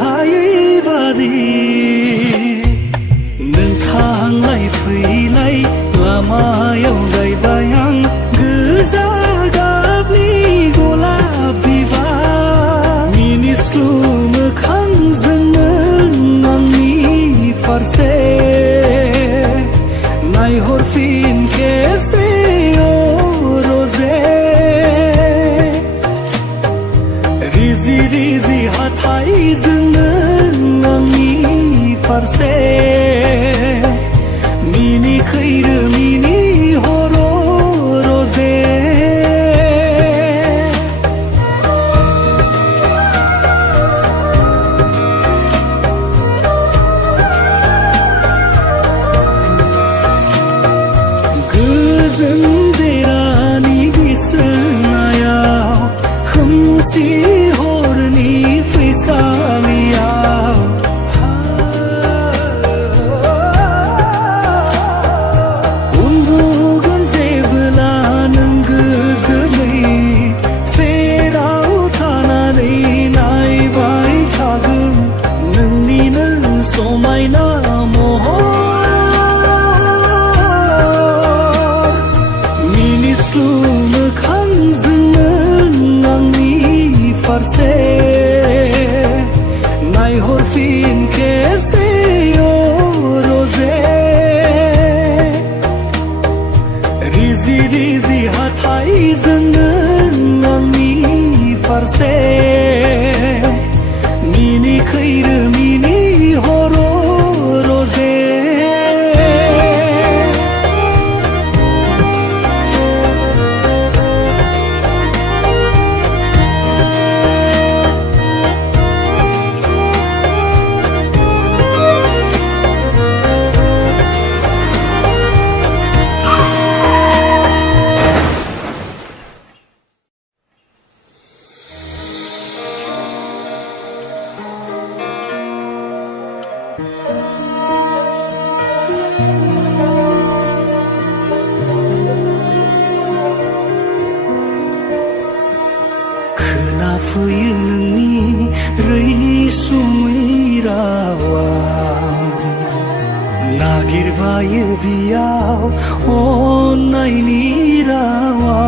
हायै बादि नों थांलाय फैलाय लामायाव गायबाय आं गोजा गाबनि गलाब बिबार मिनिस्लु मोखांजों नों आंनि फारसे नायहरफिन खेबसे रिजि रिजि हाथाइजों नों आंनि फारसे मिनिखैरो मिनिहर रजे गोजोन देरानि बिसनायाव खोमसि हरनि फैसालियाव उन्दुगोन जेबोला नों गोजोनै सेराव थानानै नायबाय थागोन नोंनिनो समायना महर मिनिस्लु मोखांजों फारसे नायहरफिन खेबसे रजे रिजि रिजि हाथाइजों नों आंनि फारसे मिनिखैरो मिनिहर रजे खोनाफैयो नोंनि रैसुमै रावा नागिरबायो बियाव अननायनि रावा